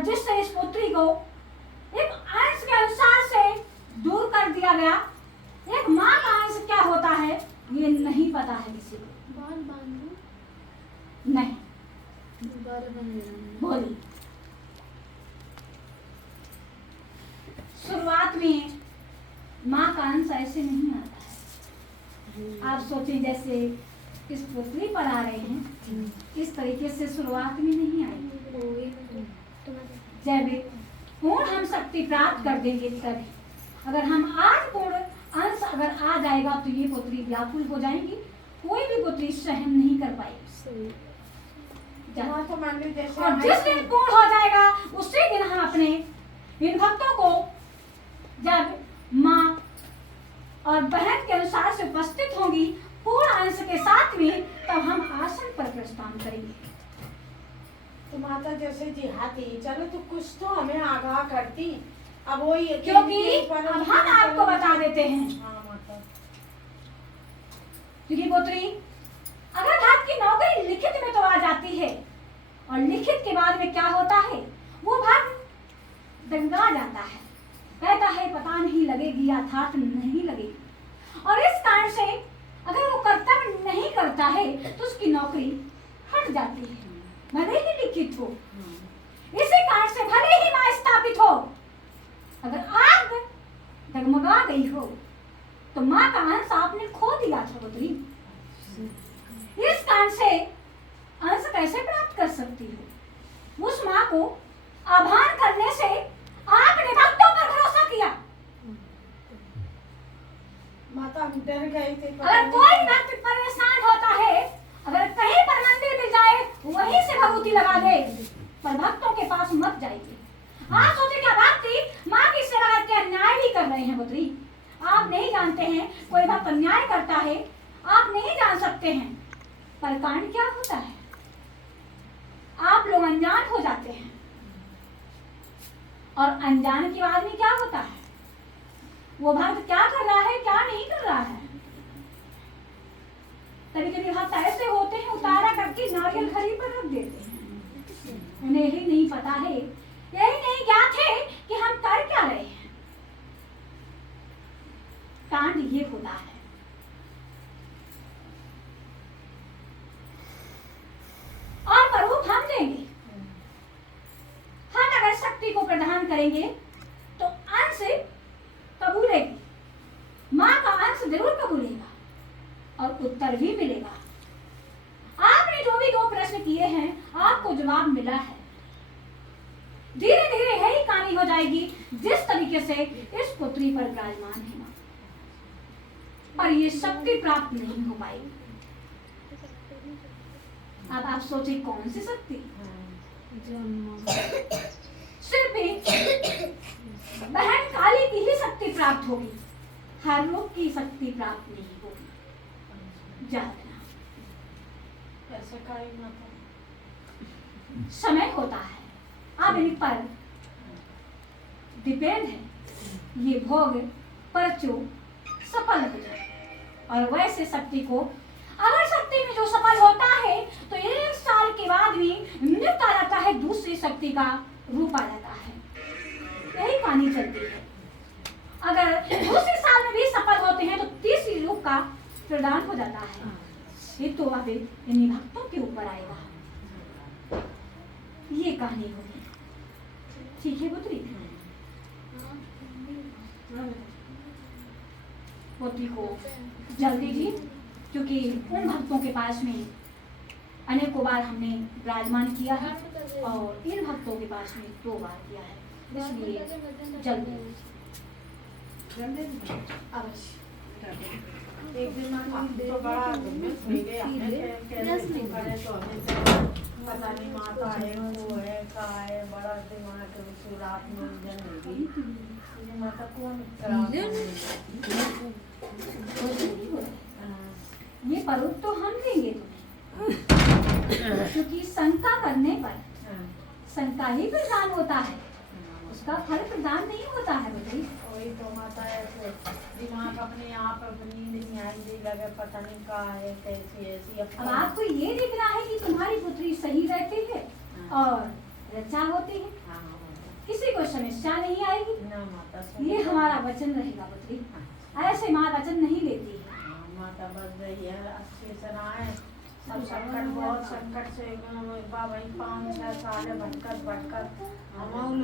और जिससे इस पुत्री को एक अंश के अनुसार से दूर कर दिया गया। एक माँ का अंश क्या होता है ये नहीं पता है किसी को। बाल बांधो नहीं बोली। शुरुआत में माँ का अंश ऐसे नहीं आता है। आप सोचें जैसे इस पुत्री पर आ रहे हैं इस तरीके से शुरुआत में नहीं आई। जब पूर्ण हम शक्ति प्राप्त कर देंगे तभी। अगर हम आज पूर्ण अंश अगर आ जाएगा तो ये पुत्री व्याकुल हो जाएंगी, कोई भी पुत्री सहन नहीं कर पाएगी। और जिस दिन पूर्ण हो जाएगा उसी दिन हम अपने इन भक्तों को जब माँ और बहन के अनुसार से उपस्थित होंगी पूर्ण अंश के साथ में, तब हम आसन पर प्रस्थान करेंगे। तो माता जैसे जिहाती चलो तो कुछ तो हमें आगाह करती। अब वो ये क्योंकि अब हम आपको बता देते हैं। हाँ माता। क्योंकि पुत्री अगर भाग की नौकरी लिखित में तो आ जाती है और लिखित के बाद में क्या होता है वो भाग दंगा जाता है, कहता है पता नहीं लगेगी अर्थात नहीं लगेगी। और इस कारण से अगर वो कर्तव्य नहीं करता है तो उसकी नौकरी हट जाती है, भले ही लिखित हो। इसी कारण से भले ही मां स्थापित हो, अगर आग डगमगा गई हो तो मां का अंश आपने खो दिया था पुत्री। इस कारण से अंश कैसे प्राप्त कर सकती हो? उस मां को आभार करने से आपने भक्तों पर भरोसा किया। माता हम डर गए थे। अगर कोई भक्त परेशान होता है, अगर कहीं पर मंदिर मिल जाए वहीं से भभूति लगा दे, पर भक्तों के पास मत जाइए। आप सोचे क्या भक्ति माँ की सेवा करके अन्याय भी कर रहे हैं पुत्री? आप नहीं जानते हैं कोई भक्त अन्याय करता है, आप नहीं जान सकते हैं, पर कांड क्या होता है आप लोग अनजान हो जाते हैं। और अनजान के बाद में क्या होता है वो भक्त क्या कर रहा है क्या नहीं कर रहा है। कभी कभी भक्त ऐसे होते हैं उतारा करके नारियल खरी पर रख देते हैं, उन्हें ही नहीं पता है, यही नहीं ज्ञात है कि हम कर क्या रहे हैं। कांड ये होता है। और प्रभु हम देंगे, हम अगर शक्ति को प्रदान करेंगे तो अंश कबूलेगी, माँ का अंश जरूर कबूलेगा और उत्तर भी मिलेगा। आपने जो भी 2 प्रश्न किए हैं आपको जवाब मिला है। धीरे धीरे यही कहानी हो जाएगी जिस तरीके से इस पुत्री पर विराजमान है, पर ये शक्ति प्राप्त नहीं हो पाएगी। अब आप सोचे कौन सी शक्ति? सिर्फ बहन काली की ही शक्ति प्राप्त होगी, हर लोग की शक्ति प्राप्त नहीं होगी। जातना ऐसा काई माता समय होता है, अब इन पर डिपेंड है ये भोग परचो सफल हो जाए। और वैसे शक्ति को अगर शक्ति में जो सफल होता है तो 1 साल के बाद भी नियुक्त आ जाता है, दूसरी शक्ति का रूप आ जाता है। यही कहानी चलती है। अगर दूसरे साल में भी सफल होते हैं तो तीसरी रूप का प्रदान हो जाता है। ये तो अब इन्हीं भक्तों के ऊपर आएगा। ये कहानी होगी, ठीक है पुत्री? पुत्री को जल्दी जी, क्योंकि उन भक्तों के पास में अनेकों बार हमने विराजमान किया है और इन भक्तों के पास में 2 बार किया है, इसलिए जल्दी अवश्य। एक दिन तो बड़ा पता नहीं माता है वो है का है, बड़ा दिमाग रात में उलझन होगी। माता कौन ये परूप तो हम देंगे तुम्हें, क्योंकि शंका करने पर शंका ही प्रदान होता है, उसका फल प्रदान नहीं होता है बेटी। वही तो माता ऐसे दिमाग अपने आप अपनी नहीं आई लगे, पता नहीं का है कैसी ऐसी। अब आपको ये दिख रहा है कि तुम्हारी पुत्री सही रहती है और रक्षा होती है, हाँ हाँ किसी को समस्या नहीं आएगी। ना माता सही। ये हमारा वचन रहेगा पुत्री। ऐसे माँ वचन नहीं लेती है। हाँ, माता बच रही है अच्छे से रहे। सब संकट बहुत संकट से बाबा 5-6 साल भटकत भटकत हम लोग